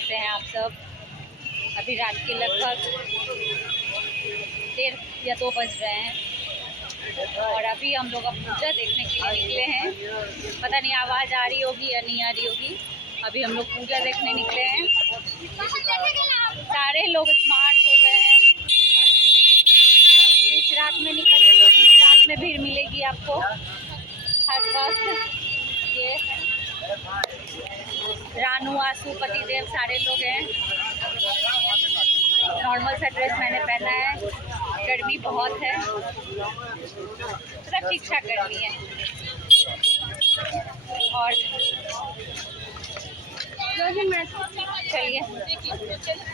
कैसे हैं आप सब। अभी रात के लगभग 1:30 या 2 बज रहे हैं और अभी हम लोग अब पूजा देखने के लिए निकले हैं। पता नहीं आवाज़ आ रही होगी या नहीं आ रही होगी। अभी हम लोग पूजा देखने निकले हैं। सारे लोग स्मार्ट हो गए हैं। बीच रात में निकले तो बीच रात में भीड़ मिलेगी आपको हर वक्त। ये रानू, आशु, पतिदेव सारे लोग हैं। नॉर्मल सा ड्रेस मैंने पहना है। गर्मी बहुत है, सब ठीक ठाक गर्मी है। और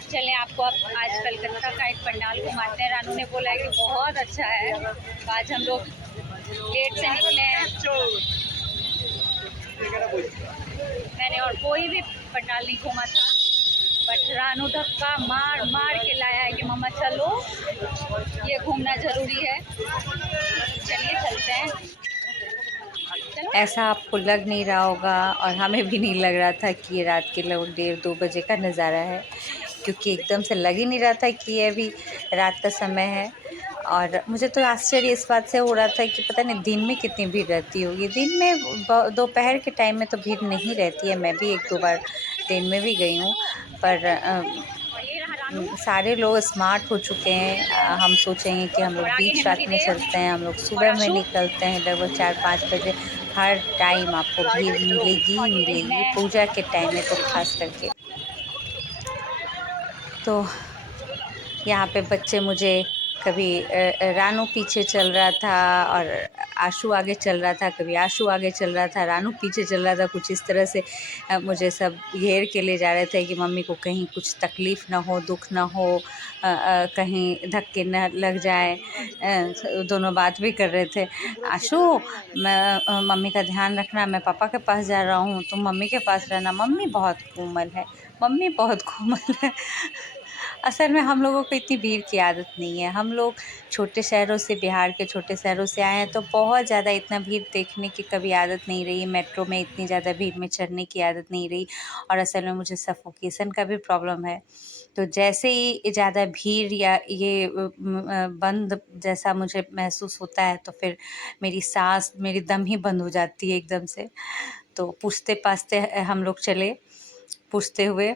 चलिए आपको अब आज कलकत्ता का एक पंडाल घुमाते हैं। रानू ने बोला है कि बहुत अच्छा है, तो आज हम लोग लेट से निकले हैं। मैंने और कोई भी पंडाल नहीं घूमा था, बट रानू धक्का मार मार के लाया है कि मम्मा चलो, ये घूमना ज़रूरी है। चलिए चलते हैं। ऐसा आपको लग नहीं रहा होगा और हमें भी नहीं लग रहा था कि ये रात के लगभग 1:30-2 बजे का नज़ारा है, क्योंकि एकदम से लग ही नहीं रहा था कि ये अभी रात का समय है। और मुझे तो आश्चर्य इस बात से हो रहा था कि पता नहीं दिन में कितनी भीड़ रहती होगी। दिन में दोपहर के टाइम में तो भीड़ नहीं रहती है, मैं भी 1-2 बार दिन में भी गई हूँ, पर सारे लोग स्मार्ट हो चुके हैं। हम सोचेंगे कि हम लोग बीच रात में चलते हैं, हम लोग सुबह में निकलते हैं लगभग 4-5 बजे। हर टाइम आपको भीड़ मिलेगी ही मिलेगी, पूजा के टाइम में तो खास करके। तो यहाँ पे बच्चे मुझे कभी रानू पीछे चल रहा था और आशु आगे चल रहा था, कभी आशु आगे चल रहा था, रानू पीछे चल रहा था। कुछ इस तरह से मुझे सब घेर के ले जा रहे थे कि मम्मी को कहीं कुछ तकलीफ़ ना हो, दुख ना हो, कहीं धक्के न लग जाए। दोनों बात भी कर रहे थे। आशु, मैं मम्मी का ध्यान रखना, मैं पापा के पास जा रहा हूँ, तुम मम्मी के पास रहना, मम्मी बहुत कोमल है, मम्मी बहुत कोमल है। असल में हम लोगों को इतनी भीड़ की आदत नहीं है। हम लोग छोटे शहरों से, बिहार के छोटे शहरों से आए हैं, तो बहुत ज़्यादा इतना भीड़ देखने की कभी आदत नहीं रही। मेट्रो में इतनी ज़्यादा भीड़ में चढ़ने की आदत नहीं रही, और असल में मुझे सफोकेशन का भी प्रॉब्लम है। तो जैसे ही ज़्यादा भीड़ या ये बंद जैसा मुझे महसूस होता है, तो फिर मेरी सांस, मेरी दम ही बंद हो जाती है एकदम से। तो पूछते पाछते हम लोग चले, पूछते हुए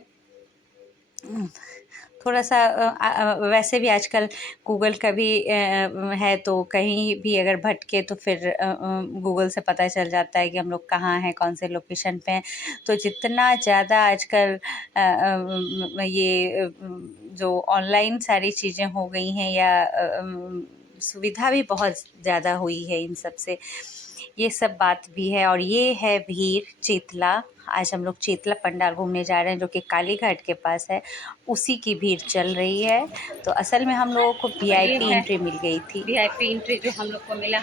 थोड़ा सा वैसे भी आजकल गूगल का भी है, तो कहीं भी अगर भटके तो फिर गूगल से पता चल जाता है कि हम लोग कहाँ हैं, कौन से लोकेशन पे हैं। तो जितना ज़्यादा आजकल ये जो ऑनलाइन सारी चीज़ें हो गई हैं, या सुविधा भी बहुत ज़्यादा हुई है इन सब से, ये सब बात भी है। और ये है भीड़ चेतला। आज हम लोग चेतला पंडाल घूमने जा रहे हैं, जो कि काली घाट के पास है। उसी की भीड़ चल रही है। तो असल में हम लोगों को ये वीआईपी है एंट्री मिल गई थी। VIP एंट्री जो हम लोग को मिला।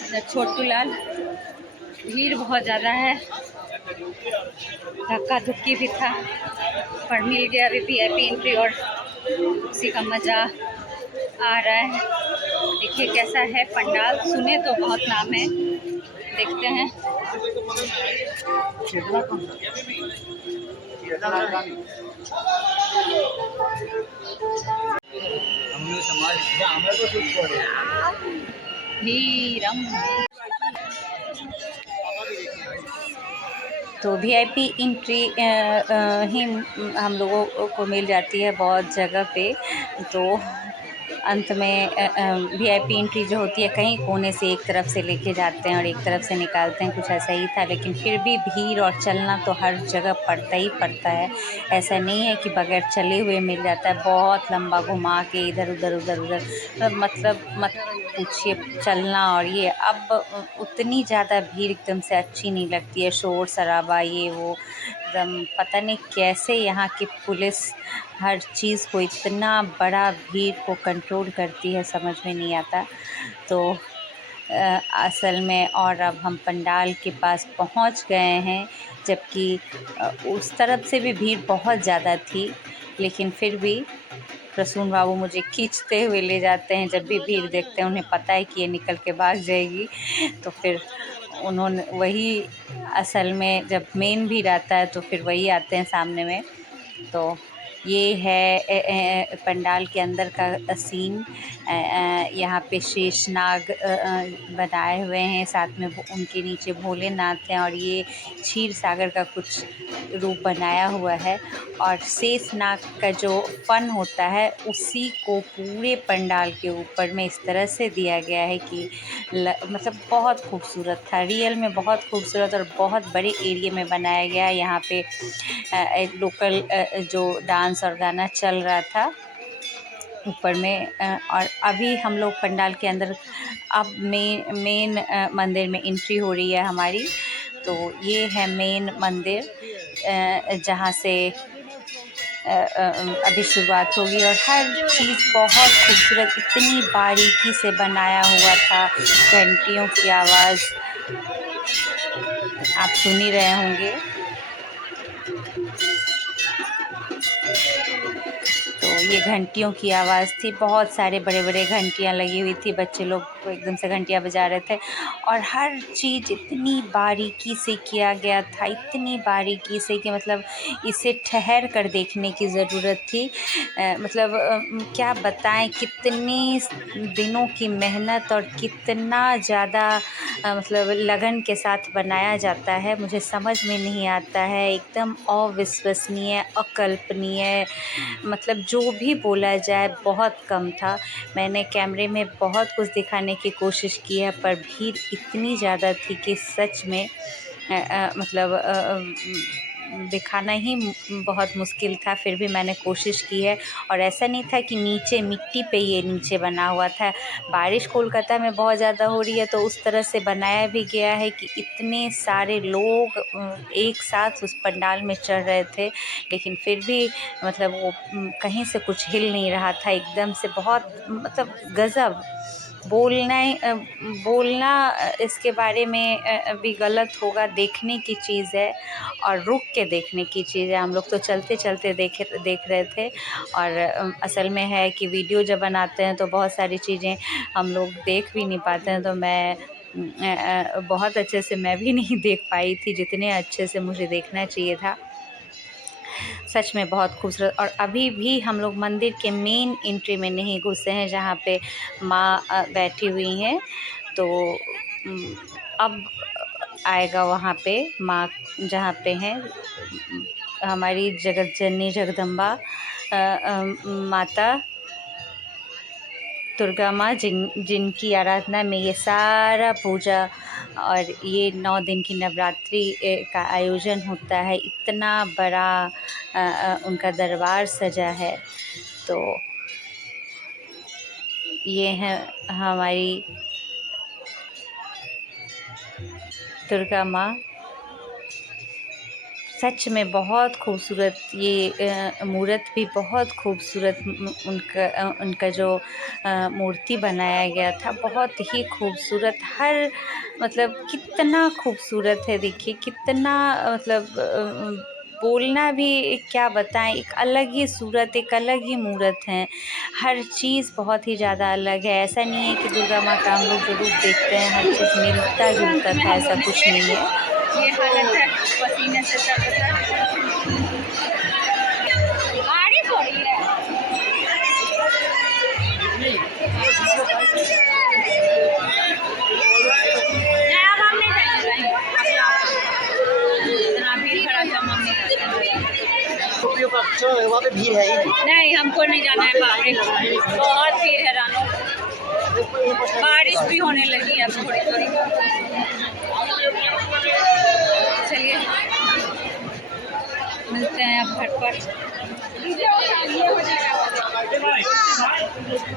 इधर छोटू लाल, भीड़ बहुत ज़्यादा है, धक्का धुक्की भी था, पर मिल गया अभी VIP एंट्री और उसी का मज़ा आ रहा है। देखिए कैसा है पंडाल, सुने तो बहुत नाम है, देखते हैं। तो वीआईपी एंट्री ही हम लोगों को मिल जाती है बहुत जगह पे। तो अंत में वीआईपी एंट्री जो होती है, कहीं कोने से एक तरफ से लेके जाते हैं और एक तरफ से निकालते हैं, कुछ ऐसा ही था। लेकिन फिर भी भीड़ और चलना तो हर जगह पड़ता ही पड़ता है। ऐसा नहीं है कि बगैर चले हुए मिल जाता है। बहुत लंबा घुमा के इधर उधर उधर उधर, मतलब मत पूछिए चलना। और ये अब उतनी ज़्यादा भीड़ एकदम से अच्छी नहीं लगती है, शोर शराबा ये वो एकदम। पता नहीं कैसे यहाँ की पुलिस हर चीज़ को, इतना बड़ा भीड़ को कंट्रोल करती है, समझ में नहीं आता। तो असल में और अब हम पंडाल के पास पहुँच गए हैं, जबकि उस तरफ से भी भीड़ बहुत ज़्यादा थी। लेकिन फिर भी प्रसून बाबू मुझे खींचते हुए ले जाते हैं। जब भी भीड़ देखते हैं, उन्हें पता है कि ये निकल के भाग जाएगी, तो फिर उन्होंने वही असल में जब मेन भी रहता है तो फिर वही आते हैं सामने में। तो ये है पंडाल के अंदर का सीन। यहाँ पे शेषनाग बनाए हुए हैं, साथ में उनके नीचे भोलेनाथ हैं और ये क्षीर सागर का कुछ रूप बनाया हुआ है। और शेषनाग का जो फन होता है उसी को पूरे पंडाल के ऊपर में इस तरह से दिया गया है कि मतलब बहुत खूबसूरत था, रियल में बहुत खूबसूरत और बहुत बड़े एरिया में बनाया गया है। यहाँ पे लोकल जो डांस और गाना चल रहा था ऊपर में। और अभी हम लोग पंडाल के अंदर अब मेन मंदिर में एंट्री हो रही है हमारी। तो ये है मेन मंदिर जहाँ से अभी शुरुआत होगी। और हर चीज़ बहुत खूबसूरत, इतनी बारीकी से बनाया हुआ था। घंटियों की आवाज़ आप सुन ही रहे होंगे। तो ये घंटियों की आवाज़ थी, बहुत सारे बड़े बड़े घंटियाँ लगी हुई थी, बच्चे लोग एकदम से घंटियाँ बजा रहे थे। और हर चीज़ इतनी बारीकी से किया गया था, इतनी बारीकी से कि मतलब इसे ठहर कर देखने की ज़रूरत थी। मतलब क्या बताएं, कितने दिनों की मेहनत और कितना ज़्यादा मतलब लगन के साथ बनाया जाता है, मुझे समझ में नहीं आता है। एकदम अविश्वसनीय, अकल्पनीय, मतलब जो भी बोला जाए बहुत कम था। मैंने कैमरे में बहुत कुछ दिखाने की कोशिश की है पर भीड़ इतनी ज़्यादा थी कि सच में मतलब दिखाना ही बहुत मुश्किल था। फिर भी मैंने कोशिश की है। और ऐसा नहीं था कि नीचे मिट्टी पे ये नीचे बना हुआ था। बारिश कोलकाता में बहुत ज़्यादा हो रही है तो उस तरह से बनाया भी गया है कि इतने सारे लोग एक साथ उस पंडाल में चढ़ रहे थे, लेकिन फिर भी मतलब वो कहीं से कुछ हिल नहीं रहा था। एकदम से बहुत मतलब गज़ब। बोलना इसके बारे में भी गलत होगा। देखने की चीज़ है और रुक के देखने की चीज़ है। हम लोग तो चलते चलते देख रहे थे। और असल में है कि वीडियो जब बनाते हैं तो बहुत सारी चीज़ें हम लोग देख भी नहीं पाते हैं। तो मैं बहुत अच्छे से मैं भी नहीं देख पाई थी जितने अच्छे से मुझे देखना चाहिए था। सच में बहुत खूबसूरत। और अभी भी हम लोग मंदिर के मेन एंट्री में नहीं घुसे हैं जहाँ पे माँ बैठी हुई हैं। तो अब आएगा वहाँ पे माँ जहाँ पे हैं हमारी जगत जननी जगदम्बा माता दुर्गा माँ, जिनकी आराधना में ये सारा पूजा और ये 9 दिन की नवरात्रि का आयोजन होता है। इतना बड़ा उनका दरबार सजा है। तो ये है हमारी दुर्गा माँ। सच में बहुत खूबसूरत ये मूर्त भी बहुत खूबसूरत। उनका जो मूर्ति बनाया गया था बहुत ही खूबसूरत। हर मतलब कितना खूबसूरत है, देखिए कितना मतलब बोलना भी क्या बताएं। एक अलग ही सूरत, एक अलग ही मूर्त है। हर चीज़ बहुत ही ज़्यादा अलग है। ऐसा नहीं है कि दुर्गा माँ का हम लोग जो रूप देखते हैं हर चीज़ मिलता जुलता था, ऐसा कुछ नहीं है। ये हालत है, पसीने से तरबतर। बारिश हो रही है। नहीं, अब हम नहीं जाएंगे कहीं। इतना भीड़ भड़ा था, हम नहीं जाते। वहाँ पे भीड़ है ही नहीं। नहीं, हमको नहीं जाना है। बाप रे, बहुत भीड़ है रानो। बारिश भी होने लगी है अब थोड़ी थोड़ी। चलिए मिलते हैं अब घर पर।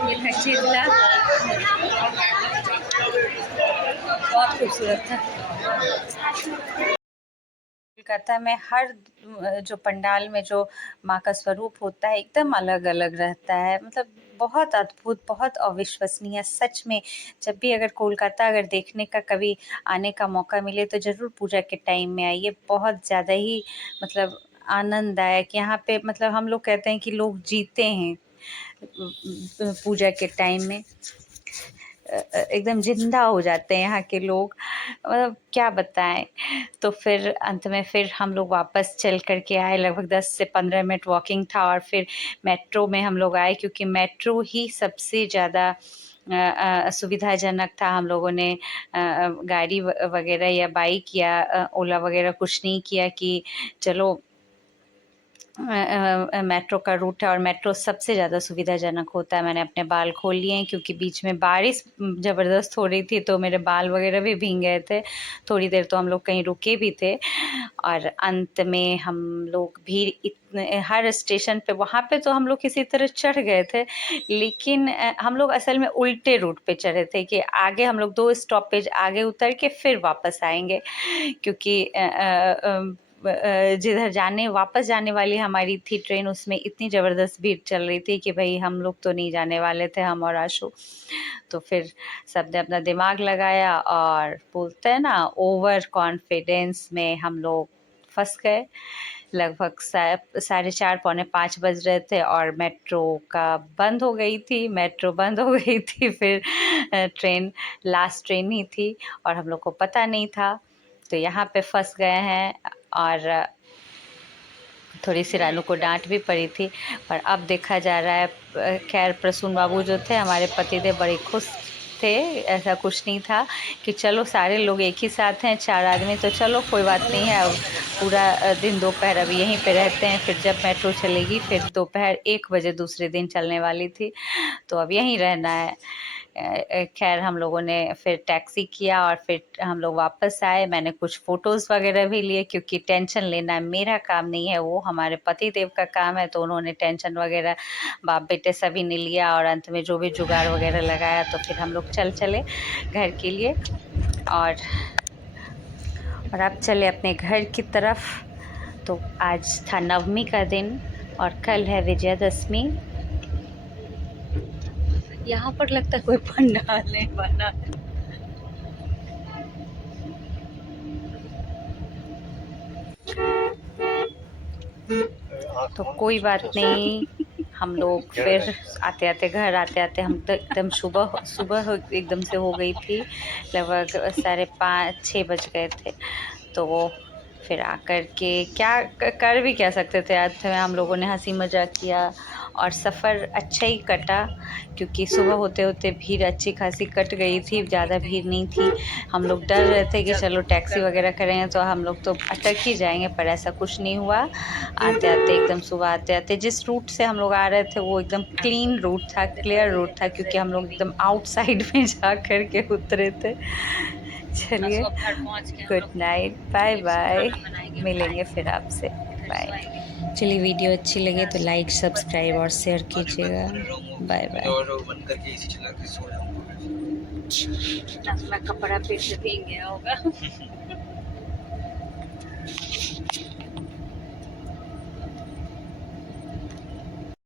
ये था चिल्ला, बहुत खूबसूरत था। कोलकाता में हर जो पंडाल में जो माँ का स्वरूप होता है एकदम अलग अलग रहता है। मतलब बहुत अद्भुत, बहुत अविश्वसनीय। सच में जब भी अगर कोलकाता अगर देखने का कभी आने का मौका मिले तो ज़रूर पूजा के टाइम में आइए। बहुत ज़्यादा ही मतलब आनंददायक यहाँ पे। मतलब हम लोग कहते हैं कि लोग जीते हैं पूजा के टाइम में। एकदम ज़िंदा हो जाते हैं यहाँ के लोग, मतलब क्या बताएँ। तो फिर अंत में फिर हम लोग वापस चल कर के आए, लगभग 10 से 15 मिनट वॉकिंग था और फिर मेट्रो में हम लोग आए, क्योंकि मेट्रो ही सबसे ज़्यादा सुविधाजनक था। हम लोगों ने गाड़ी वगैरह या बाइक या ओला वगैरह कुछ नहीं किया कि चलो मेट्रो का रूट है, और मेट्रो सबसे ज़्यादा सुविधाजनक होता है। मैंने अपने बाल खोल लिए हैं क्योंकि बीच में बारिश ज़बरदस्त हो रही थी, तो मेरे बाल वगैरह भी भीग गए थे। थोड़ी देर तो हम लोग कहीं रुके भी थे, और अंत में हम लोग भीड़ इतने हर स्टेशन पे, वहाँ पे तो हम लोग किसी तरह चढ़ गए थे, लेकिन हम लोग असल में उल्टे रूट पे चढ़े थे कि आगे हम लोग 2 स्टॉपेज आगे उतर के फिर वापस आएँगे, क्योंकि जिधर वापस जाने वाली हमारी थी ट्रेन, उसमें इतनी ज़बरदस्त भीड़ चल रही थी कि भाई हम लोग तो नहीं जाने वाले थे, हम और आशु। तो फिर सबने अपना दिमाग लगाया और बोलते हैं ना, ओवर कॉन्फिडेंस में हम लोग फंस गए। लगभग 4:30 पौने 5 बज रहे थे और मेट्रो बंद हो गई थी। फिर ट्रेन लास्ट ट्रेन ही थी और हम लोग को पता नहीं था, तो यहाँ पे फंस गए हैं। और थोड़ी सी रानू को डांट भी पड़ी थी, पर अब देखा जा रहा है खैर प्रसून बाबू जो थे हमारे पतिदेव बड़े खुश थे। ऐसा कुछ नहीं था कि चलो सारे लोग एक ही साथ हैं, 4 आदमी, तो चलो कोई बात नहीं है, अब पूरा दिन दोपहर अब यहीं पे रहते हैं, फिर जब मेट्रो चलेगी फिर दोपहर 1 बजे दूसरे दिन चलने वाली थी, तो अब यहीं रहना है। खैर हम लोगों ने फिर टैक्सी किया और फिर हम लोग वापस आए। मैंने कुछ फ़ोटोज़ वगैरह भी लिए, क्योंकि टेंशन लेना मेरा काम नहीं है, वो हमारे पति देव का काम है, तो उन्होंने टेंशन वगैरह बाप बेटे सभी ने लिया, और अंत में जो भी जुगाड़ वगैरह लगाया, तो फिर हम लोग चले घर के लिए। और अब चले अपने घर की तरफ। तो आज था नवमी का दिन और कल है विजयदशमी। यहाँ पर लगता है कोई पंडाल नहीं बना है। तो कोई बात नहीं, हम लोग फिर आते आते हम तो एकदम सुबह एकदम से हो गई थी, लगभग 5:30-6 बज गए थे। तो वो फिर आकर के क्या कर भी क्या सकते थे। अंत में हम लोगों ने हंसी मजाक किया और सफ़र अच्छा ही कटा, क्योंकि सुबह होते होते भीड़ अच्छी खासी कट गई थी, ज़्यादा भीड़ नहीं थी। हम लोग डर रहे थे कि चलो टैक्सी वगैरह करेंगे तो हम लोग तो अटक ही जाएंगे, पर ऐसा कुछ नहीं हुआ। आते आते एकदम सुबह आते आते जिस रूट से हम लोग आ रहे थे वो एकदम क्लीन रूट था, क्लियर रूट था, क्योंकि हम लोग एकदम आउटसाइड में जा कर के उतरे थे। चलिए, गुड नाइट, बाय बाय, मिलेंगे फिर आपसे, बाय। चलिए, वीडियो अच्छी लगे तो लाइक सब्सक्राइब और शेयर कीजिएगा। Bye bye. अपना कपड़ा फिर से भीग गया होगा।